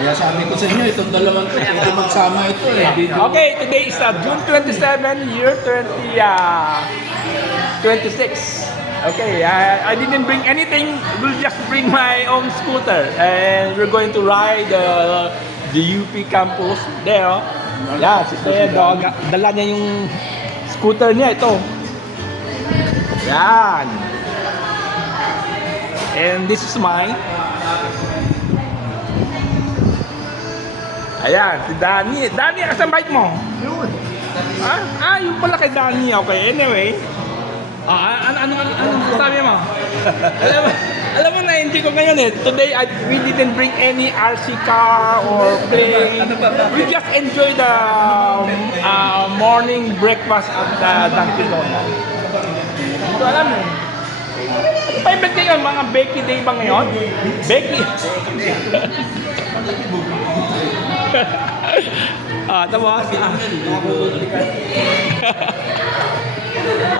Kaya sabi ko sa inyo, itong dalawang to, pwede magsama ito eh. Okay, today is June 27, year 26. Okay, I didn't bring anything. We'll just bring my own scooter, and we're going to ride the UP campus there. Oh. Yeah, si Ted, dala niya yung scooter niya ito. Yan. And this is mine. Ayan, si Danny. Danny, asan bike mo? Yun. Yung pala kay Danny. Okay, anyway. Ano sabi mo? alam mo na-enjoy ko ngayon eh. Today, we didn't bring any RC car or plane. We just enjoy the morning breakfast at Dunkin' Donuts. Ito alam mo. Favorite kayo, mga Becky Day ba ngayon? Becky? Tapos?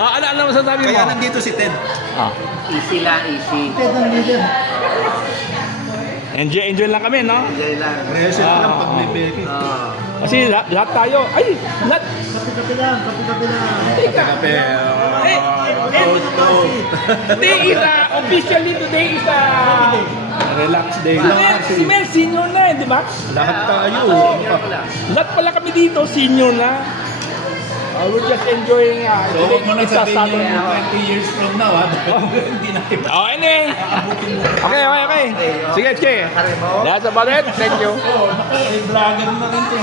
Ano masasabi mo? Kaya nandito si Ted. Easy lang, easy. Ted ang leader. Enjoy lang kami, no? Enjoy lang. Present lang pag may Becky. Kasi lahat tayo, lahat. Kape-kape lang. Teka. Kape. Today is officially today is Relax day. si Mel senior na di ba? Lahat tayo. Lahat pala kami dito senior na. We're just enjoying So, huwag mo na it's a sabihin yung Saturday. 20 years from now, ha? Hindi natin Anyway. Okay. Sige. That's about it. Thank you. Naka-vlogger na rin to.